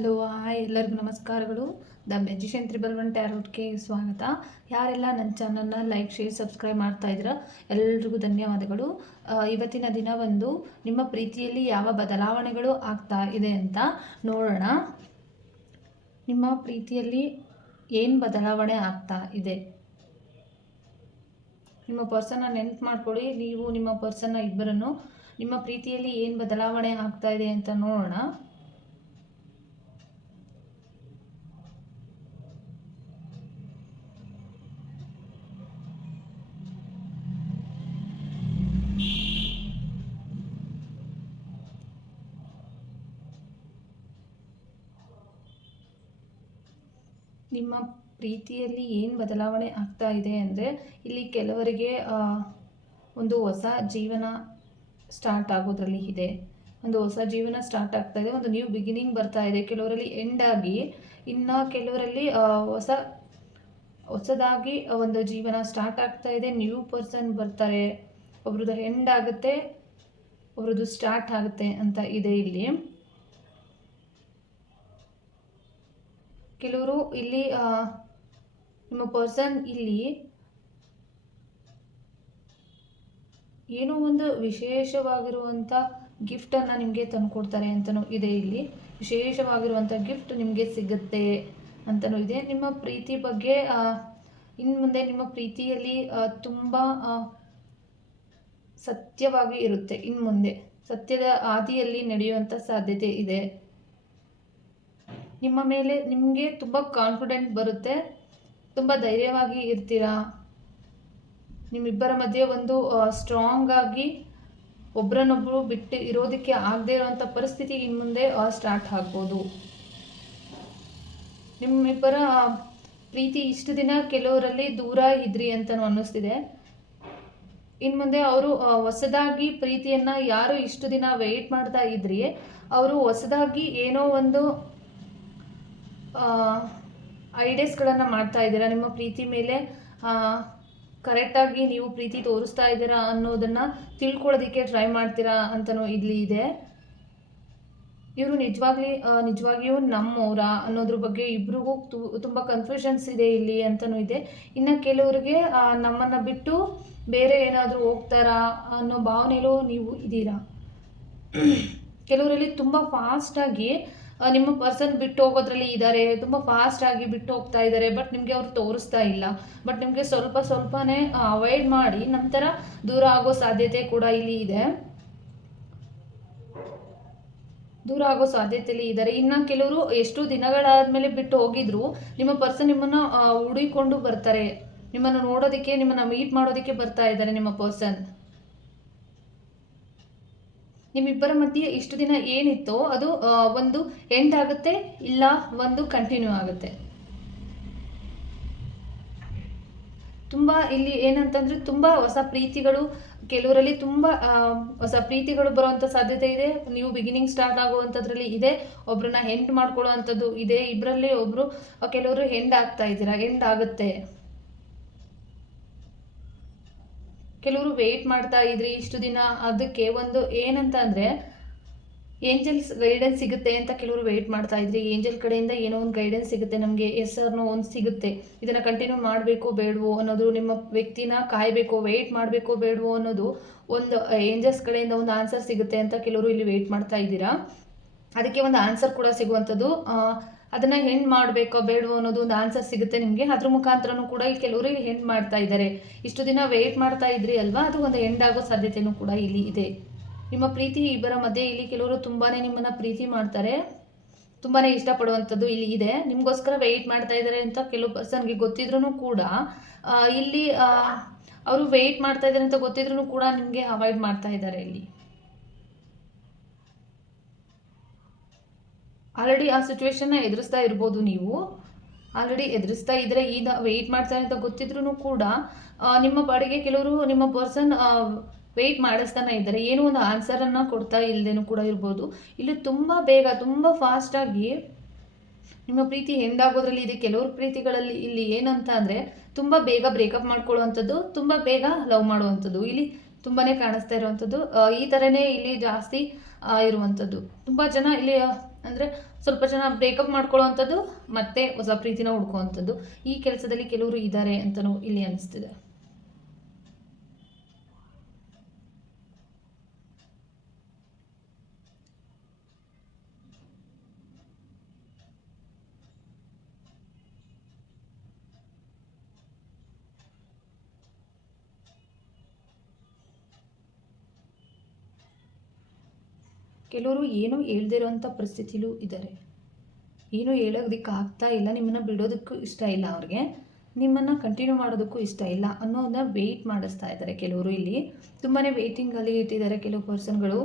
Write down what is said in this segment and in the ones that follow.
Hello, hi ಎಲ್ಲರಿಗೂ ನಮಸ್ಕಾರಗಳು. The magician triple one ಟ್ಯಾರೋಟ್ಗೆ ಸ್ವಾಗತ. ಯಾರೆಲ್ಲ ನನ್ನ ಚಾನಲ್ನ ಲೈಕ್, ಶೇರ್, ಸಬ್ಸ್ಕ್ರೈಬ್ ಮಾಡ್ತಾ ಇದ್ದೀರಾ, ಎಲ್ರಿಗೂ ಧನ್ಯವಾದಗಳು. ಇವತ್ತಿನ ದಿನ ಒಂದು ನಿಮ್ಮ ಪ್ರೀತಿಯಲ್ಲಿ ಯಾವ ಬದಲಾವಣೆಗಳು ಆಗ್ತಾ ಇದೆ ಅಂತ ನೋಡೋಣ. ನಿಮ್ಮ ಪ್ರೀತಿಯಲ್ಲಿ ಏನು ಬದಲಾವಣೆ ಆಗ್ತಾ ಇದೆ? ನಿಮ್ಮ ಪರ್ಸನ್ನ ನೆನ್ಪು ಮಾಡ್ಕೊಳ್ಳಿ, ನೀವು ನಿಮ್ಮ ಪರ್ಸನ್ನ ಇಬ್ಬರನ್ನು ನಿಮ್ಮ ಪ್ರೀತಿಯಲ್ಲಿ ಏನು ಬದಲಾವಣೆ ಆಗ್ತಾ ಇದೆ ಅಂತ ನೋಡೋಣ. ನಿಮ್ಮ ಪ್ರೀತಿಯಲ್ಲಿ ಏನು ಬದಲಾವಣೆ ಆಗ್ತಾ ಇದೆ ಅಂದರೆ ಇಲ್ಲಿ ಕೆಲವರಿಗೆ ಒಂದು ಹೊಸ ಜೀವನ ಸ್ಟಾರ್ಟ್ ಆಗೋದ್ರಲ್ಲಿ ಇದೆ. ಒಂದು ಹೊಸ ಜೀವನ ಸ್ಟಾರ್ಟ್ ಆಗ್ತಾ ಇದೆ, ಒಂದು ನ್ಯೂ ಬಿಗಿನಿಂಗ್ ಬರ್ತಾ ಇದೆ. ಕೆಲವರಲ್ಲಿ ಎಂಡ್ ಆಗಿ ಇನ್ನು ಕೆಲವರಲ್ಲಿ ಹೊಸ, ಹೊಸದಾಗಿ ಒಂದು ಜೀವನ ಸ್ಟಾರ್ಟ್ ಆಗ್ತಾ ಇದೆ. ನ್ಯೂ ಪರ್ಸನ್ ಬರ್ತಾರೆ, ಒಬ್ರದ್ದು ಎಂಡ್ ಆಗುತ್ತೆ, ಒಬ್ರದ್ದು ಸ್ಟಾರ್ಟ್ ಆಗುತ್ತೆ ಅಂತ ಇದೆ ಇಲ್ಲಿ. ಕೆಲವರು ಇಲ್ಲಿ ನಿಮ್ಮ ಪರ್ಸನ್ ಇಲ್ಲಿ ಏನೋ ಒಂದು ವಿಶೇಷವಾಗಿರುವಂಥ ಗಿಫ್ಟನ್ನು ನಿಮಗೆ ತಂದುಕೊಡ್ತಾರೆ ಅಂತಲೂ ಇದೆ ಇಲ್ಲಿ. ವಿಶೇಷವಾಗಿರುವಂಥ ಗಿಫ್ಟ್ ನಿಮಗೆ ಸಿಗುತ್ತೆ ಅಂತಲೂ ಇದೆ. ನಿಮ್ಮ ಪ್ರೀತಿ ಬಗ್ಗೆ ಇನ್ನು ಮುಂದೆ ನಿಮ್ಮ ಪ್ರೀತಿಯಲ್ಲಿ ತುಂಬ ಸತ್ಯವಾಗಿ ಇರುತ್ತೆ. ಇನ್ನು ಮುಂದೆ ಸತ್ಯದ ಹಾದಿಯಲ್ಲಿ ನಡೆಯುವಂಥ ಸಾಧ್ಯತೆ ಇದೆ. ನಿಮ್ಮ ಮೇಲೆ ನಿಮಗೆ ತುಂಬ ಕಾನ್ಫಿಡೆಂಟ್ ಬರುತ್ತೆ. ತುಂಬ ಧೈರ್ಯವಾಗಿ ಇರ್ತೀರಾ? ನಿಮ್ಮಿಬ್ಬರ ಮಧ್ಯೆ ಒಂದು ಸ್ಟ್ರಾಂಗ್ ಆಗಿ ಒಬ್ರನ್ನೊಬ್ರು ಬಿಟ್ಟು ಇರೋದಕ್ಕೆ ಆಗದೇ ಇರುವಂಥ ಪರಿಸ್ಥಿತಿ ಇನ್ನು ಮುಂದೆ ಸ್ಟಾರ್ಟ್ ಆಗ್ಬೋದು. ನಿಮ್ಮಿಬ್ಬರ ಪ್ರೀತಿ ಇಷ್ಟು ದಿನ ಕೆಲವರಲ್ಲಿ ದೂರ ಇದ್ರಿ ಅಂತಲೂ ಅನ್ನಿಸ್ತಿದೆ. ಇನ್ನು ಮುಂದೆ ಅವರು ಹೊಸದಾಗಿ ಪ್ರೀತಿಯನ್ನು ಯಾರು ಇಷ್ಟು ದಿನ ವೆಯ್ಟ್ ಮಾಡ್ತಾ ಇದ್ರಿ, ಅವರು ಹೊಸದಾಗಿ ಏನೋ ಒಂದು ಐಡಿಯಾಸ್ಗಳನ್ನು ಮಾಡ್ತಾ ಇದ್ದೀರಾ? ನಿಮ್ಮ ಪ್ರೀತಿ ಮೇಲೆ ಕರೆಕ್ಟಾಗಿ ನೀವು ಪ್ರೀತಿ ತೋರಿಸ್ತಾ ಇದ್ದೀರಾ ಅನ್ನೋದನ್ನು ತಿಳ್ಕೊಳ್ಳೋದಕ್ಕೆ ಟ್ರೈ ಮಾಡ್ತೀರಾ ಅಂತಲೂ ಇಲ್ಲಿ ಇದೆ. ಇವರು ನಿಜವಾಗ್ಲಿ ನಿಜವಾಗಿಯೂ ನಮ್ಮವರ ಅನ್ನೋದ್ರ ಬಗ್ಗೆ ಇಬ್ರಿಗೂ ತುಂಬ ಕನ್ಫ್ಯೂಷನ್ಸ್ ಇದೆ ಇಲ್ಲಿ ಅಂತಲೂ ಇದೆ. ಇನ್ನು ಕೆಲವರಿಗೆ ನಮ್ಮನ್ನು ಬಿಟ್ಟು ಬೇರೆ ಏನಾದರೂ ಹೋಗ್ತಾರಾ ಅನ್ನೋ ಭಾವನೆಯಲ್ಲೂ ನೀವು ಇದ್ದೀರಾ ಕೆಲವರಲ್ಲಿ ತುಂಬ ಫಾಸ್ಟಾಗಿ ನಿಮ್ಮ ಪರ್ಸನ್ ಬಿಟ್ಟು ಹೋಗೋದ್ರಲ್ಲಿ ಇದ್ದಾರೆ ತುಂಬ ಫಾಸ್ಟಾಗಿ ಬಿಟ್ಟು ಹೋಗ್ತಾ ಇದ್ದಾರೆ ಬಟ್ ನಿಮಗೆ ಅವ್ರು ತೋರಿಸ್ತಾ ಇಲ್ಲ. ಬಟ್ ನಿಮಗೆ ಸ್ವಲ್ಪ ಸ್ವಲ್ಪನೇ ಅವಾಯ್ಡ್ ಮಾಡಿ ನಂತರ ದೂರ ಆಗೋ ಸಾಧ್ಯತೆ ಕೂಡ ಇಲ್ಲಿ ಇದೆ. ದೂರ ಆಗೋ ಸಾಧ್ಯತೆಯಲ್ಲಿ ಇದ್ದಾರೆ ಇನ್ನು ಕೆಲವರು ಎಷ್ಟು ದಿನಗಳಾದ್ಮೇಲೆ ಬಿಟ್ಟು ಹೋಗಿದ್ರು, ನಿಮ್ಮ ಪರ್ಸನ್ ನಿಮ್ಮನ್ನ ಹುಡುಕಿಕೊಂಡು ಬರ್ತಾರೆ. ನಿಮ್ಮನ್ನು ನೋಡೋದಕ್ಕೆ, ನಿಮ್ಮನ್ನ ಮೀಟ್ ಮಾಡೋದಕ್ಕೆ ಬರ್ತಾ ಇದ್ದಾರೆ ನಿಮ್ಮ ಪರ್ಸನ್ ನಿಮ್ಮಿಬ್ಬರ ಮಧ್ಯೆ ಇಷ್ಟು ದಿನ ಏನಿತ್ತೋ ಅದು ಒಂದು ಎಂಡ್ ಆಗುತ್ತೆ, ಇಲ್ಲ ಒಂದು ಕಂಟಿನ್ಯೂ ಆಗುತ್ತೆ. ತುಂಬ ಇಲ್ಲಿ ಏನಂತಂದ್ರೆ ತುಂಬ ಹೊಸ ಪ್ರೀತಿಗಳು, ಕೆಲವರಲ್ಲಿ ತುಂಬ ಹೊಸ ಪ್ರೀತಿಗಳು ಬರುವಂಥ ಸಾಧ್ಯತೆ ಇದೆ. ನೀವು ಬಿಗಿನಿಂಗ್ ಸ್ಟಾರ್ಟ್ ಆಗುವಂಥದ್ರಲ್ಲಿ ಇದೆ, ಒಬ್ರನ್ನ ಹೆಂಡ್ ಮಾಡ್ಕೊಳ್ಳೋ ಅಂಥದ್ದು ಇದೆ. ಇಬ್ಬರಲ್ಲಿ ಒಬ್ರು ಕೆಲವರು ಹೆಂಡ್ ಆಗ್ತಾ ಇದ್ದೀರಾ ಎಂಡ್ ಆಗುತ್ತೆ. ಕೆಲವರು ವೆಯ್ಟ್ ಮಾಡ್ತಾ ಇದ್ರಿ ಇಷ್ಟು ದಿನ, ಅದಕ್ಕೆ ಒಂದು ಏನಂತ ಅಂದರೆ ಏಂಜಲ್ಸ್ ಗೈಡೆನ್ಸ್ ಸಿಗುತ್ತೆ ಅಂತ ಕೆಲವರು ವೆಯ್ಟ್ ಮಾಡ್ತಾ ಇದ್ರಿ ಏಂಜಲ್ ಕಡೆಯಿಂದ ಏನೋ ಒಂದು ಗೈಡೆನ್ಸ್ ಸಿಗುತ್ತೆ, ನಮಗೆ ಎಸ್ ಆರ್ನೋ ಒಂದು ಸಿಗುತ್ತೆ. ಇದನ್ನು ಕಂಟಿನ್ಯೂ ಮಾಡಬೇಕೋ ಬೇಡವೋ ಅನ್ನೋದು, ನಿಮ್ಮ ವ್ಯಕ್ತಿನ ಕಾಯಬೇಕು ವೆಯ್ಟ್ ಮಾಡಬೇಕೋ ಬೇಡವೋ ಅನ್ನೋದು ಒಂದು ಏಂಜಲ್ಸ್ ಕಡೆಯಿಂದ ಒಂದು ಆನ್ಸರ್ ಸಿಗುತ್ತೆ ಅಂತ ಕೆಲವರು ಇಲ್ಲಿ ವೆಯ್ಟ್ ಮಾಡ್ತಾ ಇದ್ದೀರಾ. ಅದಕ್ಕೆ ಒಂದು ಆನ್ಸರ್ ಕೂಡ ಸಿಗುವಂಥದ್ದು. ಅದನ್ನ ಹೆಣ್ಣು ಮಾಡಬೇಕೋ ಬೇಡವೋ ಅನ್ನೋದು ಒಂದು ಆನ್ಸರ್ ಸಿಗುತ್ತೆ ನಿಮಗೆ. ಅದ್ರ ಮುಖಾಂತರನು ಕೂಡ ಇಲ್ಲಿ ಕೆಲವರು ಹೆಣ್ಣು ಮಾಡ್ತಾ ಇದ್ದಾರೆ. ಇಷ್ಟು ದಿನ ವೆಯ್ಟ್ ಮಾಡ್ತಾ ಇದ್ರಿ ಅಲ್ವಾ? ಅದು ಒಂದು ಆಗೋ ಸಾಧ್ಯತೆನೂ ಕೂಡ ಇಲ್ಲಿ ಇದೆ. ನಿಮ್ಮ ಪ್ರೀತಿ ಇಬ್ಬರ ಮಧ್ಯೆ ಇಲ್ಲಿ ಕೆಲವರು ತುಂಬಾನೇ ನಿಮ್ಮನ್ನ ಪ್ರೀತಿ ಮಾಡ್ತಾರೆ. ತುಂಬಾನೇ ಇಷ್ಟಪಡುವಂಥದ್ದು ಇಲ್ಲಿ ಇದೆ. ನಿಮಗೋಸ್ಕರ ವೆಯ್ಟ್ ಮಾಡ್ತಾ ಇದ್ದಾರೆ ಅಂತ ಕೆಲವು ಪರ್ಸನ್ಗೆ ಗೊತ್ತಿದ್ರೂ ಕೂಡ ಇಲ್ಲಿ ಅವರು ವೆಯ್ಟ್ ಮಾಡ್ತಾ ಇದ್ದಾರೆ ಅಂತ ಗೊತ್ತಿದ್ರೂ ಕೂಡ ನಿಮಗೆ ಅವಾಯ್ಡ್ ಮಾಡ್ತಾ ಇದ್ದಾರೆ ಇಲ್ಲಿ. ಆಲ್ರೆಡಿ ಆ ಸಿಚುವೇಶನ್ನ ಎದುರಿಸ್ತಾ ಇರ್ಬೋದು ನೀವು. ಆಲ್ರೆಡಿ ಎದುರಿಸ್ತಾ ಇದ್ರೆ ಈಗ ವೆಯ್ಟ್ ಮಾಡ್ತಾರೆ ಅಂತ ಗೊತ್ತಿದ್ರೂ ಕೂಡ ನಿಮ್ಮ ಪಾಡಿಗೆ ಕೆಲವರು, ನಿಮ್ಮ ಪರ್ಸನ್ ವೆಯ್ಟ್ ಮಾಡಿಸ್ತಾನೆ ಇದ್ದಾರೆ. ಏನೋ ಒಂದು ಆನ್ಸರನ್ನು ಕೊಡ್ತಾ ಇಲ್ಲದೇನೂ ಕೂಡ ಇರ್ಬೋದು. ಇಲ್ಲಿ ತುಂಬ ಬೇಗ, ತುಂಬ ಫಾಸ್ಟಾಗಿ ನಿಮ್ಮ ಪ್ರೀತಿ ಎಂದಾಗೋದ್ರಲ್ಲಿ ಇದೆ, ಕೆಲವ್ರ ಪ್ರೀತಿಗಳಲ್ಲಿ ಇಲ್ಲಿ ಏನಂತ ಅಂದರೆ ತುಂಬ ಬೇಗ ಬ್ರೇಕಪ್ ಮಾಡ್ಕೊಳ್ಳುವಂಥದ್ದು, ತುಂಬ ಬೇಗ ಲವ್ ಮಾಡುವಂಥದ್ದು. ಇಲ್ಲಿ ತುಂಬಾ ಕಾಣಿಸ್ತಾ ಇರುವಂಥದ್ದು. ಈ ಥರನೇ ಇಲ್ಲಿ ಜಾಸ್ತಿ ಇರುವಂಥದ್ದು. ತುಂಬ ಜನ ಇಲ್ಲಿ ಅಂದರೆ ಸ್ವಲ್ಪ ಜನ ಬ್ರೇಕಪ್ ಮಾಡ್ಕೊಳ್ಳೋವಂಥದ್ದು ಮತ್ತೆ ಹೊಸ ಪ್ರೀತಿನ ಹುಡ್ಕೋವಂಥದ್ದು. ಈ ಕೆಲಸದಲ್ಲಿ ಕೆಲವರು ಇದ್ದಾರೆ ಅಂತಲೂ ಇಲ್ಲಿ ಅನಿಸ್ತಿದೆ. ಕೆಲವರು ಏನೂ ಹೇಳ್ದಿರೋಂಥ ಪರಿಸ್ಥಿತಿಲೂ ಇದ್ದಾರೆ. ಏನೂ ಹೇಳೋದಕ್ಕೆ ಆಗ್ತಾ ಇಲ್ಲ, ನಿಮ್ಮನ್ನು ಬಿಡೋದಕ್ಕೂ ಇಷ್ಟ ಇಲ್ಲ ಅವ್ರಿಗೆ. ನಿಮ್ಮನ್ನು ಕಂಟಿನ್ಯೂ ಮಾಡೋದಕ್ಕೂ ಇಷ್ಟ ಇಲ್ಲ ಅನ್ನೋದನ್ನ ವೆಯ್ಟ್ ಮಾಡಿಸ್ತಾ ಇದ್ದಾರೆ ಕೆಲವರು ಇಲ್ಲಿ. ತುಂಬಾ ವೆಯ್ಟಿಂಗಲ್ಲಿ ಇಟ್ಟಿದ್ದಾರೆ ಕೆಲವು ಪರ್ಸನ್ಗಳು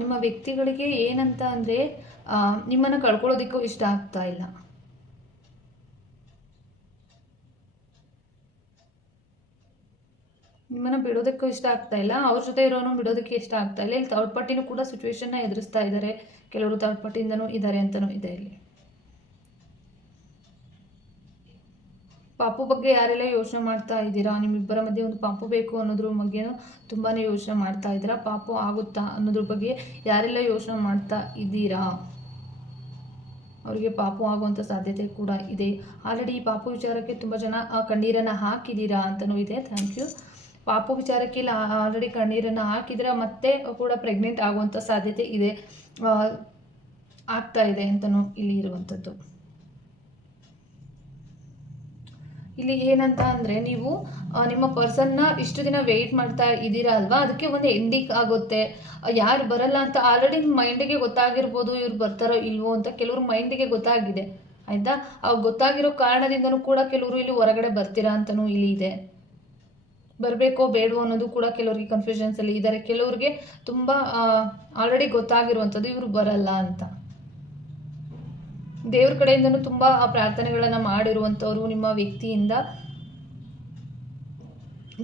ನಿಮ್ಮ ವ್ಯಕ್ತಿಗಳಿಗೆ ಏನಂತ ಅಂದರೆ ನಿಮ್ಮನ್ನು ಕಳ್ಕೊಳ್ಳೋದಕ್ಕೂ ಇಷ್ಟ ಆಗ್ತಾ ಇಲ್ಲ. ನಿಮ್ಮನ್ನು ಬಿಡೋದಕ್ಕೂ ಇಷ್ಟ ಆಗ್ತಾ ಇಲ್ಲ. ಅವ್ರ ಜೊತೆ ಇರೋನು ಬಿಡೋದಕ್ಕೆ ಇಷ್ಟ ಆಗ್ತಾ ಇಲ್ಲ. ಇಲ್ಲಿ ಥರ್ಡ್ ಪಾರ್ಟಿನೂ ಕೂಡ ಸಿಚುವೇಶನ್ನ ಎದುರಿಸ್ತಾ ಇದ್ದಾರೆ ಕೆಲವರು ಥರ್ಡ್ ಪಾರ್ಟಿಯಿಂದನೂ ಇದ್ದಾರೆ ಅಂತಲೂ ಇದೆ ಇಲ್ಲಿ. ಪಾಪು ಬಗ್ಗೆ ಯಾರೆಲ್ಲ ಯೋಚನೆ ಮಾಡ್ತಾ ಇದ್ದೀರಾ? ನಿಮ್ಮಿಬ್ಬರ ಮಧ್ಯೆ ಒಂದು ಪಾಪು ಬೇಕು ಅನ್ನೋದ್ರ ಬಗ್ಗೆನೂ ತುಂಬಾ ಯೋಚನೆ ಮಾಡ್ತಾ ಇದ್ದೀರಾ? ಪಾಪು ಆಗುತ್ತಾ ಅನ್ನೋದ್ರ ಬಗ್ಗೆ ಯಾರೆಲ್ಲ ಯೋಚನೆ ಮಾಡ್ತಾ ಇದ್ದೀರಾ? ಅವರಿಗೆ ಪಾಪು ಆಗುವಂಥ ಸಾಧ್ಯತೆ ಕೂಡ ಇದೆ. ಆಲ್ರೆಡಿ ಈ ಪಾಪು ವಿಚಾರಕ್ಕೆ ತುಂಬ ಜನ ಕಣ್ಣೀರನ್ನು ಹಾಕಿದ್ದೀರಾ ಅಂತಲೂ ಇದೆ. ಥ್ಯಾಂಕ್ ಯು ಪಾಪು ವಿಚಾರಕ್ಕೆ ಇಲ್ಲ ಆಲ್ರೆಡಿ ಕಣ್ಣೀರನ್ನು ಹಾಕಿದ್ರೆ ಮತ್ತೆ ಕೂಡ ಪ್ರೆಗ್ನೆಂಟ್ ಆಗುವಂಥ ಸಾಧ್ಯತೆ ಇದೆ ಆಗ್ತಾ ಇದೆ ಅಂತಲೂ ಇಲ್ಲಿ ಇರುವಂಥದ್ದು ಇಲ್ಲಿ ಏನಂತ ಅಂದರೆ ನೀವು ನಿಮ್ಮ ಪರ್ಸನ್ನ ಇಷ್ಟು ದಿನ ವೆಯ್ಟ್ ಮಾಡ್ತಾ ಇದ್ದೀರಾ ಅಲ್ವಾ? ಅದಕ್ಕೆ ಒಂದು ಎಂಡಿಂಗ್ ಆಗುತ್ತೆ. ಯಾರು ಬರಲ್ಲ ಅಂತ ಆಲ್ರೆಡಿ ಮೈಂಡಿಗೆ ಗೊತ್ತಾಗಿರ್ಬೋದು ಇವ್ರು ಬರ್ತಾರೋ ಇಲ್ವೋ ಅಂತ ಕೆಲವ್ರ ಮೈಂಡಿಗೆ ಗೊತ್ತಾಗಿದೆ. ಆಯಿತಾ? ಆ, ಗೊತ್ತಾಗಿರೋ ಕಾರಣದಿಂದನೂ ಕೂಡ ಕೆಲವರು ಇಲ್ಲಿ ಹೊರಗಡೆ ಬರ್ತೀರಾ ಅಂತಲೂ ಇಲ್ಲಿ ಇದೆ. ಬರಬೇಕೋ ಬೇಡವೋ ಅನ್ನೋದು ಕೂಡ ಕೆಲವರಿಗೆ ಕನ್ಫ್ಯೂಷನ್ಸಲ್ಲಿ ಇದ್ದಾರೆ ಕೆಲವ್ರಿಗೆ ತುಂಬ ಆಲ್ರೆಡಿ ಗೊತ್ತಾಗಿರುವಂಥದ್ದು ಇವರು ಬರಲ್ಲ ಅಂತ. ದೇವ್ರ ಕಡೆಯಿಂದನೂ ತುಂಬ ಪ್ರಾರ್ಥನೆಗಳನ್ನು ಮಾಡಿರುವಂಥವ್ರು ನಿಮ್ಮ ವ್ಯಕ್ತಿಯಿಂದ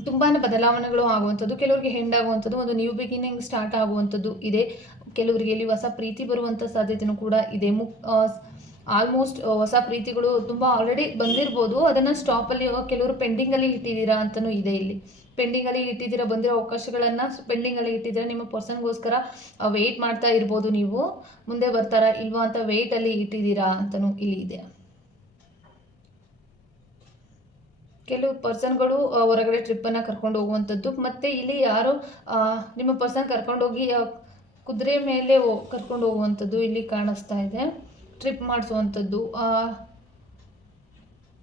ತುಂಬಾ ಬದಲಾವಣೆಗಳು ಆಗುವಂಥದ್ದು, ಕೆಲವರಿಗೆ ಹೆಂಡ್ ಆಗುವಂಥದ್ದು ಒಂದು ನ್ಯೂ ಬಿಗಿನಿಂಗ್ ಸ್ಟಾರ್ಟ್ ಆಗುವಂಥದ್ದು ಇದೆ. ಕೆಲವರಿಗೆ ಇಲ್ಲಿ ಹೊಸ ಪ್ರೀತಿ ಬರುವಂಥ ಸಾಧ್ಯತೆಯೂ ಕೂಡ ಇದೆ. ಮುಕ್ ಆಲ್ಮೋಸ್ಟ್ ಹೊಸ ಪ್ರೀತಿಗಳು ತುಂಬ ಆಲ್ರೆಡಿ ಬಂದಿರ್ಬೋದು. ಅದನ್ನು ಸ್ಟಾಪಲ್ಲಿ ಕೆಲವರು ಪೆಂಡಿಂಗಲ್ಲಿ ಇಟ್ಟಿದ್ದೀರಾ ಅಂತಲೂ ಇದೆ ಇಲ್ಲಿ. ಪೆಂಡಿಂಗಲ್ಲಿ ಇಟ್ಟಿದ್ದೀರಾ, ಬಂದಿರೋ ಅವಕಾಶಗಳನ್ನು ಪೆಂಡಿಂಗಲ್ಲಿ ಇಟ್ಟಿದ್ದೀರಾ, ನಿಮ್ಮ ಪರ್ಸನ್ಗೋಸ್ಕರ ವೆಯ್ಟ್ ಮಾಡ್ತಾ ಇರ್ಬೋದು ನೀವು. ಮುಂದೆ ಬರ್ತಾರಾ ಇಲ್ವಾ ಅಂತ ವೆಯ್ಟಲ್ಲಿ ಇಟ್ಟಿದ್ದೀರಾ ಅಂತಲೂ ಇಲ್ಲಿ ಇದೆ. ಕೆಲವು ಪರ್ಸನ್ಗಳು ಹೊರಗಡೆ ಟ್ರಿಪ್ಪನ್ನು ಕರ್ಕೊಂಡು ಹೋಗುವಂಥದ್ದು ಮತ್ತು ಇಲ್ಲಿ ಯಾರು ನಿಮ್ಮ ಪರ್ಸನ್ ಕರ್ಕೊಂಡೋಗಿ ಕುದುರೆ ಮೇಲೆ ಕರ್ಕೊಂಡು ಹೋಗುವಂಥದ್ದು ಇಲ್ಲಿ ಕಾಣಿಸ್ತಾ ಇದೆ. ಟ್ರಿಪ್ ಮಾಡಿಸುವಂಥದ್ದು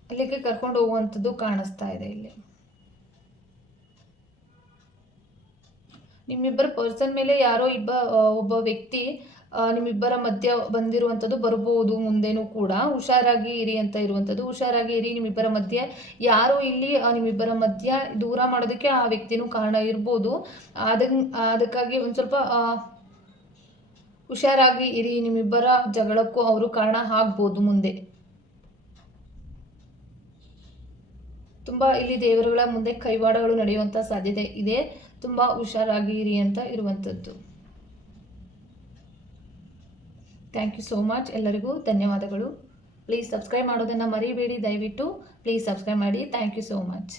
ಅಲ್ಲಿಗೆ ಕರ್ಕೊಂಡು ಹೋಗುವಂಥದ್ದು ಕಾಣಿಸ್ತಾ ಇದೆ ಇಲ್ಲಿ. ನಿಮ್ಮಿಬ್ಬರ ಪರ್ಸನ್ ಮೇಲೆ ಯಾರೋ ಇಬ್ಬ ಒಬ್ಬ ವ್ಯಕ್ತಿ ನಿಮ್ಮಿಬ್ಬರ ಮಧ್ಯ ಬಂದಿರುವಂಥದ್ದು ಬರ್ಬೋದು ಮುಂದೆನೂ ಕೂಡ. ಹುಷಾರಾಗಿ ಇರಿ ಅಂತ ಇರುವಂಥದ್ದು. ಹುಷಾರಾಗಿ ಇರಿ, ನಿಮ್ಮಿಬ್ಬರ ಮಧ್ಯೆ ಯಾರು ಇಲ್ಲಿ ನಿಮ್ಮಿಬ್ಬರ ಮಧ್ಯ ದೂರ ಮಾಡೋದಕ್ಕೆ ಆ ವ್ಯಕ್ತಿನೂ ಕಾರಣ ಇರ್ಬೋದು. ಅದಕ್ಕೆ ಅದಕ್ಕಾಗಿ ಒಂದು ಸ್ವಲ್ಪ ಹುಷಾರಾಗಿ ಇರಿ, ನಿಮ್ಮಿಬ್ಬರ ಜಗಳಕ್ಕೂ ಅವರು ಕಾರಣ ಆಗ್ಬೋದು ಮುಂದೆ. ತುಂಬ ಇಲ್ಲಿ ದೇವರುಗಳ ಮುಂದೆ ಕೈವಾಡಗಳು ನಡೆಯುವಂಥ ಸಾಧ್ಯತೆ ಇದೆ. ತುಂಬ ಹುಷಾರಾಗಿ ಇರಿ ಅಂತ ಇರುವಂಥದ್ದು ಥ್ಯಾಂಕ್ ಯು ಸೋ ಮಚ್ ಎಲ್ಲರಿಗೂ ಧನ್ಯವಾದಗಳು. ಪ್ಲೀಸ್ ಸಬ್ಸ್ಕ್ರೈಬ್ ಮಾಡೋದನ್ನು ಮರಿಬೇಡಿ. ದಯವಿಟ್ಟು ಪ್ಲೀಸ್ ಸಬ್ಸ್ಕ್ರೈಬ್ ಮಾಡಿ. Thank you so much